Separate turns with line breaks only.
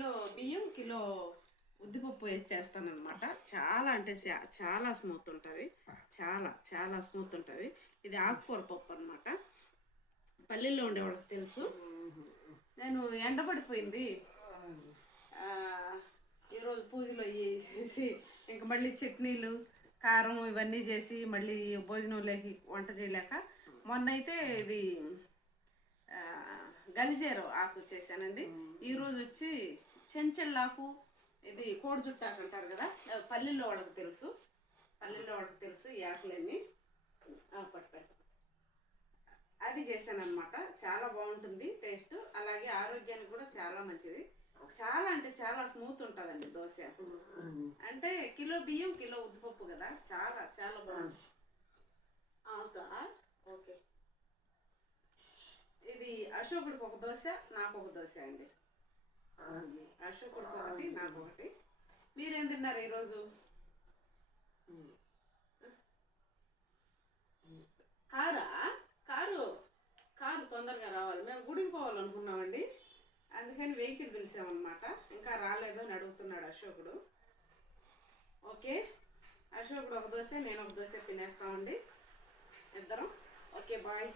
Kilo బియ్యం kilo ఉద్దిపప్పు వేసి చేస్తానన్నమాట. చాలా అంటే చాలా స్మూత్ ఉంటుంది. చాలా చాలా స్మూత్ ఉంటుంది. ఇది ఆకుకూర పప్పు అనమాట పల్లెల్లో ఉండే వాళ్ళకి తెలుసు. నేను ఎండబడిపోయింది. ఆ, ఈరోజు పూజలో అయ్యి చేసి ఇంకా మళ్ళీ చట్నీలు కారం ఇవన్నీ చేసి మళ్ళీ భోజనంలోకి వంట చేయలేక మొన్న అయితే ఇది గలిజేరు ఆకు చేశానండి. ఈరోజు వచ్చి చెంచెళ్ళాకు ఇది కోడి జుట్టాకు అంటారు కదా పల్లెల్లో వాళ్ళకి తెలుసు. పల్లెల్లో వాళ్ళకి తెలుసు ఈ ఆకులన్నీ. ఆ, పట్టు పెట్టు అది చేశాను అనమాట చాలా బాగుంటుంది టేస్ట్. అలాగే ఆరోగ్యానికి కూడా చాలా మంచిది. చాలా అంటే చాలా స్మూత్ ఉంటుందండి దోశ. అంటే కిలో బియ్యం కిలో ఉద్దిపప్పు కదా. చాలా చాలా బాగుంది. ఓకే. ఇది అశోకుడికి ఒక దోశ నాకు ఒక దోశ అండి. అశోకుడికి ఒకటి నాకు ఒకటి మీరేం తిన్నారు ఈరోజు? కారా? కారు. కారు తొందరగా రావాలి. మేము గుడికి పోవాలనుకున్నామండి. అందుకని వెహికల్ పిలిచామన్నమాట. ఇంకా రాలేదు అని అడుగుతున్నాడు అశోకుడు. ఓకే. అశోకుడు ఒక దోశ నేను ఒక దోశ తినేస్తామండి. ఇద్దరం. Okay bye.